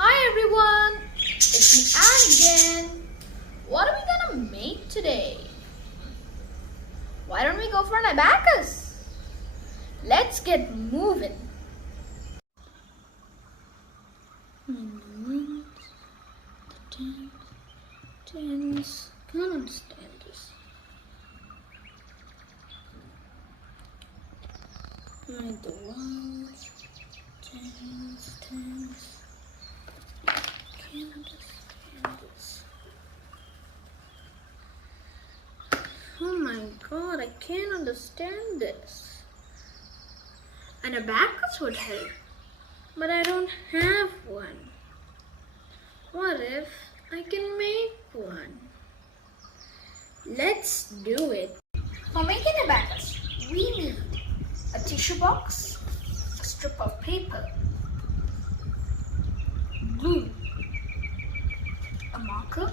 Hi everyone, it's me Anne again. What are we gonna make today? Why don't we go for an abacus? Let's get moving. Tens. Can't understand this. Like the ones, tens. Can't understand this. Oh my god, I can't understand this. An abacus would help, but I don't have one. What if I can make one? Let's do it. For making abacus, we need a tissue box, a strip of paper, glue, a marker,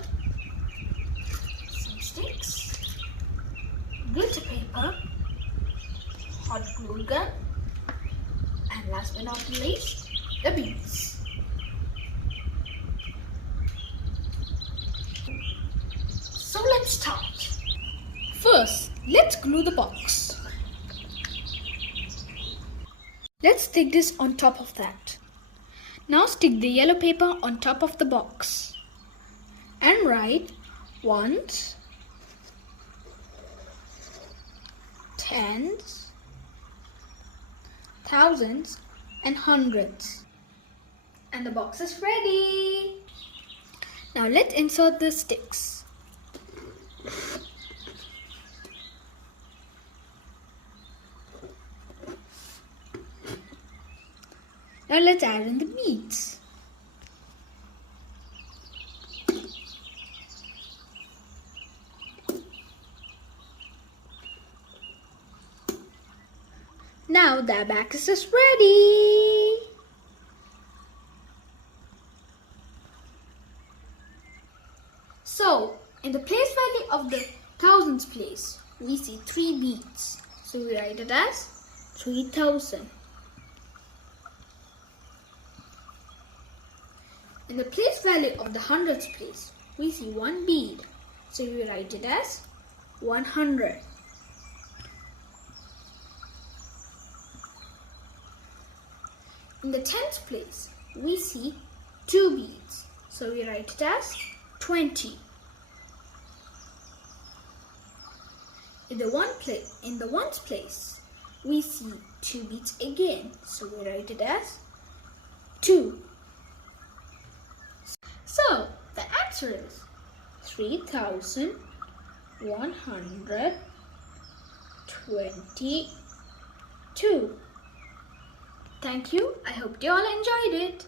some sticks, glitter paper, hot glue gun, and last but not least, the beads. So let's start. First, let's glue the box. Let's stick this on top of that. Now stick the yellow paper on top of the box and write ones, tens, thousands, and hundreds. And the box is ready. Now let's insert the sticks. Now let's add in the beads. Now the abacus is ready. So, in the place value of the thousands place, we see 3 beads. So we write it as 3000. In the place value of the hundreds place, we see 1 bead. So we write it as 100. In the tens place, we see 2 beads. So we write it as 20. In the ones place, we see 2 beads again. So we write it as 2. So the answer is 3122. Thank you. I hope you all enjoyed it.